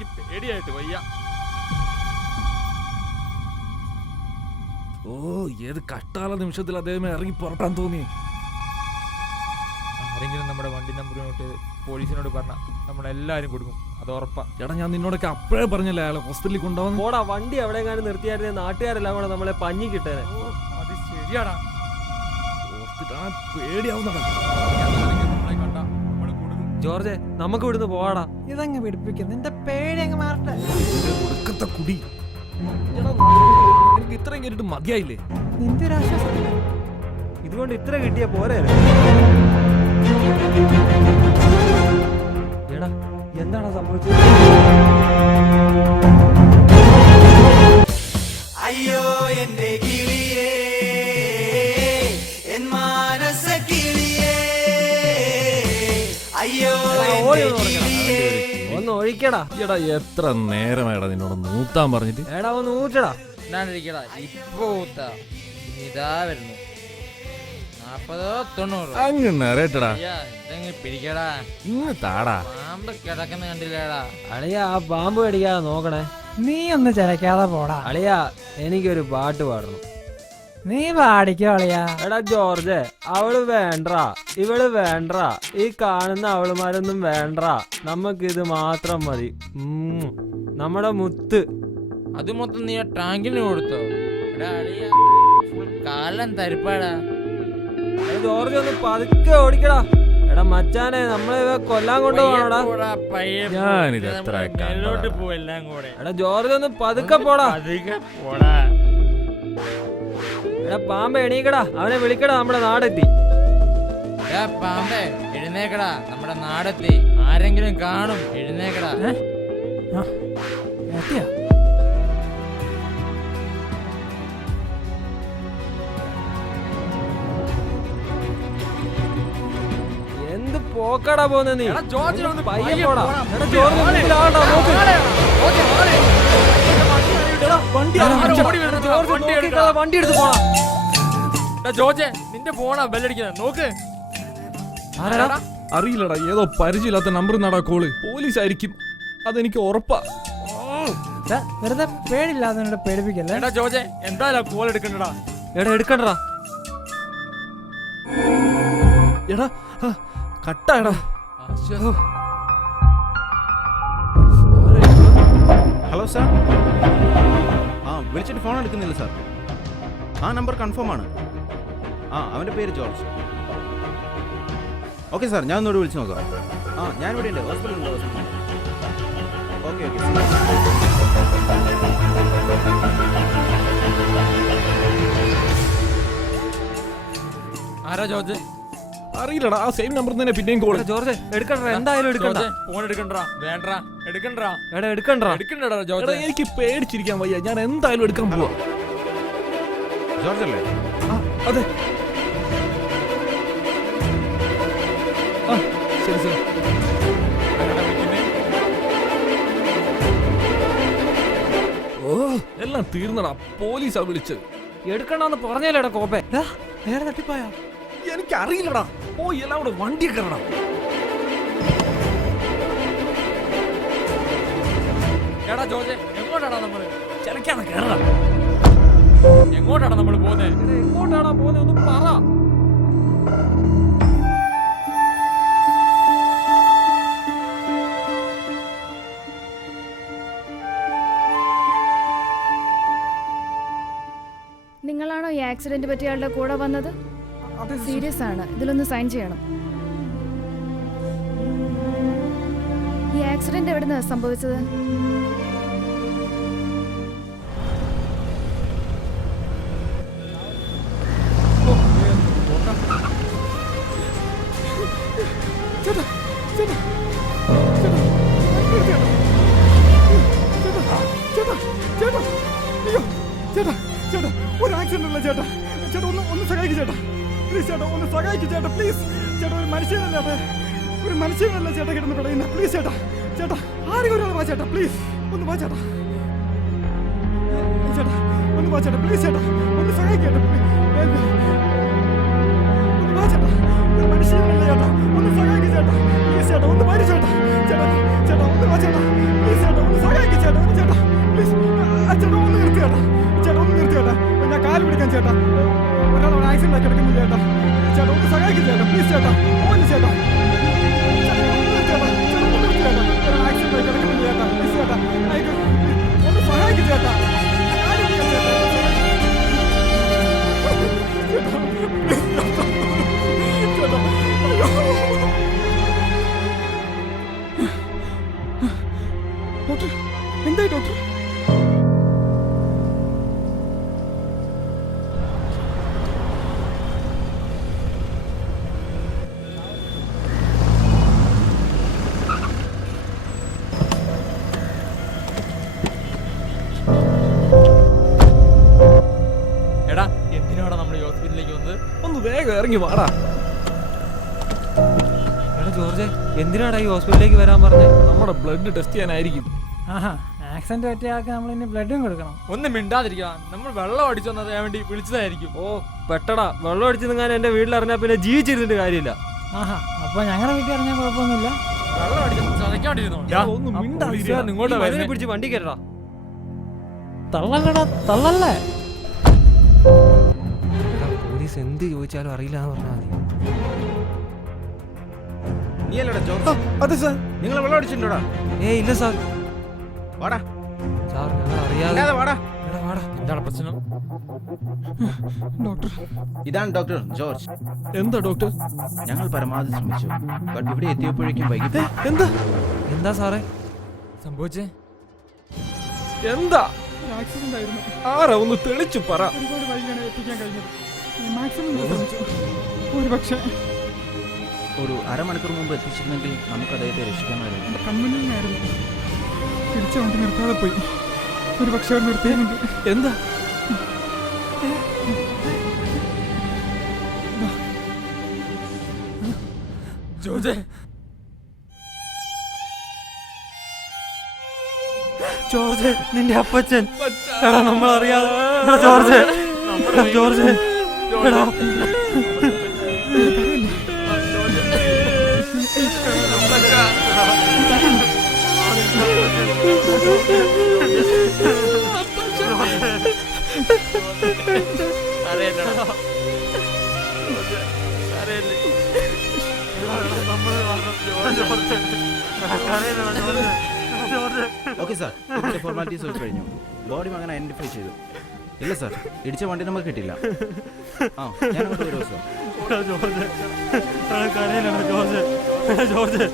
എനിക്ക് പേടിയായിട്ട് വയ്യ. ഓ ഏത് കഷ്ടാല നിമിഷത്തിൽ അദ്ദേഹം ഇറങ്ങി പുറത്താൻ തോന്നി. ആരെങ്കിലും നമ്മുടെ വണ്ടി നമ്പർ നോട്ട് പോലീസിനോട് പറഞ്ഞ നമ്മളെല്ലാരും കൊടുക്കും, അത് ഉറപ്പാ. എടാ ഞാൻ നിന്നോടൊക്കെ അപ്പോഴേ പറഞ്ഞല്ലേ അയാളെ ഹോസ്പിറ്റലിൽ കൊണ്ടുപോകുന്നു. പോടാ, വണ്ടി എവിടെയെങ്കിലും നിർത്തിയായിരുന്നേ നാട്ടുകാരെല്ലാം കൂടെ നമ്മളെ പഞ്ഞി കിട്ടേനെ. അത് ശരിയാടാ, ഓർത്തിട്ടാണ് പേടിയാവുന്നടാ. നമ്മളെ കണ്ട നമ്മള് കൊടുക്കും. ജോർജ്, നമുക്ക് ഇവിടുന്ന് പോവാടാ. ഇതങ്ങ് പിടിപ്പിക്കും, നിന്റെ പേടി അങ്ങ് മാറട്ടെ. ഒടുക്കത്തെ കുടി. എടാ എനിക്ക് ഇത്രയും കേട്ടിട്ട് മതിയായില്ലേ? നിന്റെ ഒരു ആശ്വാസത്തില് ഇതുകൊണ്ട് ഇത്ര കിട്ടിയ പോരെ? എടാ എന്താണ് സംഭവിച്ചത്? അയ്യോ എന്റെ കിളിയേ, എൻ മാനസ കിളിയേ, അയ്യോ ഒന്ന് ഒഴിക്കടാ. എടാ എത്ര നേരമായിടാ നിന്നോട് നൂത്താൻ പറഞ്ഞിട്ട്. എടാ ഒന്ന് ഊറ്റടാ. ഇപ്പൊ ഇതാ വരുന്നു 40-90. അങ്ങ് നിറയട്ടടാ, പിടിക്കടാ, ഇങ്ങ് താടാ. പാമ്പ് കിടക്കുന്ന കണ്ടില്ലേടാ. അളിയാ, ആ പാമ്പ് കടിക്കാതെ നോക്കണേ. നീ ഒന്ന് ചരക്കാതെ പോടാ. അളിയാ, എനിക്കൊരു പാട്ട് പാടണം. നീ പാടിക്കോ അളിയാ. എടാ ജോർജ്, അവള് വേണ്ടാ, ഇവള് വേണ്ടാ, ഈ കാണുന്ന അവളുമാരൊന്നും വേണ്ടാ, നമുക്കിത് മാത്രം മതി. നമ്മുടെ മുത്ത്. അത് മൊത്തം നീ ടാങ്കിന് കൊടുത്തോ? കാലം തരിപ്പാടാ. ജോർജ് ഒന്ന് പതുക്കെ ഓടിക്കടാ. എടാ മച്ചാനെ, നമ്മളെ കൊല്ലാൻ കൊണ്ടുപോകണടാ. ഞാനിത് എത്ര പോവെല്ലാം കൂടെ. എടാ ജോർജ് ഒന്ന് പതുക്കെ പോടാ. എടാ പാമ്പ് എണീക്കടാ, അവനെ വിളിക്കടാ, നമ്മുടെ നാടെത്തി. പാമ്പേ എഴുന്നേക്കടാ, നമ്മുടെ നാടെത്തി. ആരെങ്കിലും കാണും, എഴുന്നേക്കടാ. എത്തിയാ? എന്ത് പോക്കടാ പോന്നെ നീ? എടാ ജോർജിനെ ഒന്ന് പയ്യെ പയ്യെ പോടാ. പോടാ. എടാ ജോർജ് മുമ്പിലാവണ്ട, നോക്ക്. ജോർജ് നോക്കിക്കളാ, വണ്ടി എടുത്ത് പോടാ. ജോർജെ, നിന്റെ ഫോണാ ബെല്ലടിക്കുന്നത്, നോക്ക്. ആരാടാ? അറിയില്ലടാ, ഏതോ പരിചയമില്ലാത്ത നമ്പർ നടാ കോള്. പോലീസ് ആയിരിക്കും, അതെനിക്ക് ഉറപ്പാ. വെറുതെ പേടില്ലാതെ നിന്നോട് പേടിപ്പിക്കല്ലേ. എടാ ജോർജെ, എന്തായാലും കോൾ എടുക്കണ്ടടാ. എടാ എടുക്കണ്ടടാ. എടാ കട്ടാടാ. Hello sir. വിളിച്ചിട്ട് ഫോൺ എടുക്കുന്നില്ല സാർ. നമ്പർ കൺഫേം ആണ്. അവൻ്റെ പേര് ജോർജ്. ഓക്കെ സാർ, ഞാൻ ഒന്നുകൂടി വിളിച്ച് നോക്കാം. ഞാനിവിടെ ഉണ്ട്, ഹോസ്പിറ്റലുണ്ട്. Okay okay. ആരാ ജോർജ്? അറിയില്ലടാ, ആ സെയിം നമ്പർ തന്നെ പിന്നെയും കോള്. ജോർജ് എടുക്കണ്ട, എന്തായാലും എടുക്കണ്ട. ഫോൺ എടുക്കണ്ടാ. വേണ്ടാ, എടുക്കണ്ടാ. എടാ എടുക്കണ്ടാ. എടുക്കണ്ടടാ എടാ ജോർജ്. എനിക്ക് പേടിച്ചിരിക്കാൻ വയ്യ, ഞാൻ എന്തായാലും എടുക്കാൻ പോവാ. ജോർജ് അല്ലേ? അതെ. ശരി ശരി. ഓ എല്ലാം തീർന്നടാ, പോലീസാ വിളിച്ചത്. എടുക്കണ്ടെന്ന് പറഞ്ഞല്ലേടാ കോപ്പേ. നേരെ തട്ടിപ്പോയാ? എനിക്കറിയില്ലടാ. പോയി എല്ലാം കൂടെ വണ്ടിയെ കയറണം. എടാ ജോർജെ, എങ്ങോട്ടാടാ നമ്മള്? ചിലക്കാണ് കയറണം. എങ്ങോട്ടാടാ നമ്മള് പോകുന്നേ? എങ്ങോട്ടാടാ പോകുന്നത്, ഒന്ന് പറ. നിങ്ങളാണോ ഈ ആക്സിഡന്റ് പറ്റിയ ആളുടെ കൂടെ വന്നത്? സീരിയസ് ആണ്, ഇതിലൊന്ന് സൈൻ ചെയ്യണം. ഈ ആക്സിഡന്റ് എവിടുന്നാ സംഭവിച്ചത്? ഒരു ആക്സിഡന്റ് അല്ല ചേട്ടാ. ചേട്ടാ ഒന്ന് സഹായിക്കും ചേട്ടാ, പ്ലീസ് ചേട്ടാ, ഒന്ന് സഹായിക്കും ചേട്ടാ, പ്ലീസ് ചേട്ടാ. ഒരു മനുഷ്യനല്ല ചേട്ടാ, ഒരു മനുഷ്യനല്ല ചേട്ടാ കിടന്ന് പിടയുന്ന. പ്ലീസ് ചേട്ടാ, ചേട്ടാ ആരെങ്കിലും ഒരാൾ വാ ചേട്ടാ, പ്ലീസ് ഒന്ന് വാ ചേട്ടാ. ചേട്ടാ ഒന്ന് വാ ചേട്ടാ, പ്ലീസ് ചേട്ടാ, ഒന്ന് സഹായിക്കും ചേട്ടാ, ഒന്ന് വാ ചേട്ടാ. ഒരു മനുഷ്യനല്ല ചേട്ടാ, ഒന്ന് സഹായിക്കും ചേട്ടാ, പ്ലീസ് ചേട്ടാ, ഒന്ന് വരൂ ചേട്ടാ. ചേട്ടാ ചേട്ടാ ഒന്ന് വാ ചേട്ടാ, പ്ലീസ് ചേട്ടാ, ഒന്ന് കാല് പിടിക്കാൻ ചേട്ടാ. ഒരാൾ ആക്സിഡന്റ് ആക്കി കിടക്കുന്നു ചേട്ടാ. ചേട്ടാ ഒന്ന് സഹായിക്കും ചേട്ടാ, പ്ലീസ് ചേട്ടാ. ഓന് ചേട്ടാ. ആക്സിഡന്റ് ആക്കി കിടക്കുന്നു ചേട്ടാ, പ്ലീസ് ചേട്ടാ. ഒന്ന് സഹായിക്കും ചേട്ടാ. കാല് പിടിക്കാൻ ചേട്ടാ. ഡോക്ടർ എന്തായി ഡോക്ടർ? എടാ എന്തിനാടാ നമ്മൾ ഈ ഹോസ്പിറ്റലിലേക്ക് വന്നത്? ഒന്ന് വേഗം ഇറങ്ങി വാടാ. എടാ ജോർജ്, എന്തിനാടാ ഈ ഹോസ്പിറ്റലിലേക്ക് വരാൻ പറഞ്ഞേ? നമ്മുടെ ബ്ലഡ് ടെസ്റ്റ് ചെയ്യാനായിരിക്കും. ആഹാ, ആക്സിഡന്റ് പറ്റിയ ആൾക്ക് നമ്മൾ ഇനി ബ്ലഡും കൊടുക്കണം. ഒന്നും മിണ്ടാതിരിക്കുക. നമ്മൾ വെള്ളം അടിച്ചു വന്നറിയാൻ വേണ്ടി വിളിച്ചതായിരിക്കും. ഓ പെട്ടടാ, വെള്ളം അടിച്ചു നിങ്ങാൻ എന്റെ വീട്ടിലിറങ്ങിയാ പിന്നെ ജീവിച്ചിരുന്നിട്ട് കാര്യമില്ല. ആഹാ, അപ്പൊ ഞങ്ങളുടെ വീട്ടിൽ അറിഞ്ഞാൽ കുഴപ്പമൊന്നുമില്ല. വെള്ളം അടിച്ചു ചതയ്ക്കാണ്ടിരുന്നോ? ഒന്ന് മിണ്ടാതിരിക്കുക. നിങ്ങോട്ട് മരുന്നിനെ പിടിച്ച് വണ്ടി കയറടാ. തള്ളല്ലടാ, തള്ളല്ലേ. പോലീസ് എന്ത് ചോദിച്ചാലും അറിയില്ല എന്ന് പറഞ്ഞാൽ മതി. നീ അല്ലടാ ജോർജ്? അതെ സാർ. നിങ്ങൾ വെള്ളം അടിച്ചിട്ടുണ്ടോടാ? ഇല്ല സാർ. വാടാ. സാർ ഞങ്ങൾ അറിയാതെ. അല്ലാതെ വാടാ. എടാ വാടാ. എന്താണ് പ്രശ്നം? ഡോക്ടർ ഇതാണ് ഡോക്ടർ ജോർജ്. എന്താ ഡോക്ടർ? ഞങ്ങൾ പരമാവധി ശ്രമിച്ചു, ബട്ട് ഇവിടെ എത്തിയപ്പോഴേക്കും വൈകിട്ട്. എന്താ എന്താ സാറേ സംഭവിച്ചേ? എന്താ ആക്സിഡന്റ് ആയിരുന്നു. ആരാ ഒന്ന് തെളിച്ചു പറ. ഒരുപാട് വൈകിയാണ് എത്തിക്കാൻ കഴിഞ്ഞത്. മാക്സിമം ശ്രമിച്ചു. ഒരു പക്ഷേ ഒരു അരമണിക്കൂർ മുമ്പ് എത്തിച്ചിരുന്നെങ്കിൽ നമുക്ക് അദ്ദേഹത്തെ രക്ഷിക്കാമായിരുന്നു. എൻ്റെ കൺമുന്നിൽ നിന്നായിരുന്നു. തിരിച്ച വണ്ടി നിർത്താതെ പോയി. ഒരു പക്ഷേ അവർ നിർത്തിയിട്ടുണ്ട്. എന്താ ജോർജ്, ജോർജ് നിന്റെ അപ്പച്ചൻ. എടാ നമ്മൾ അറിയാതെ. എടാ ജോർജ്, ജോർജ് എടാ. ഓക്കെ സാർ, ഫോർമാലിറ്റീസ് ഒക്കെ കഴിഞ്ഞു. ബോഡി അങ്ങനെ ഐഡന്റിഫൈ ചെയ്തു. ഇല്ല സാർ, ഇടിച്ച വണ്ടി നമുക്ക് കിട്ടില്ല. ആ, ഞാൻ അങ്ങോട്ട് വരുമോ സാർ? George, George, George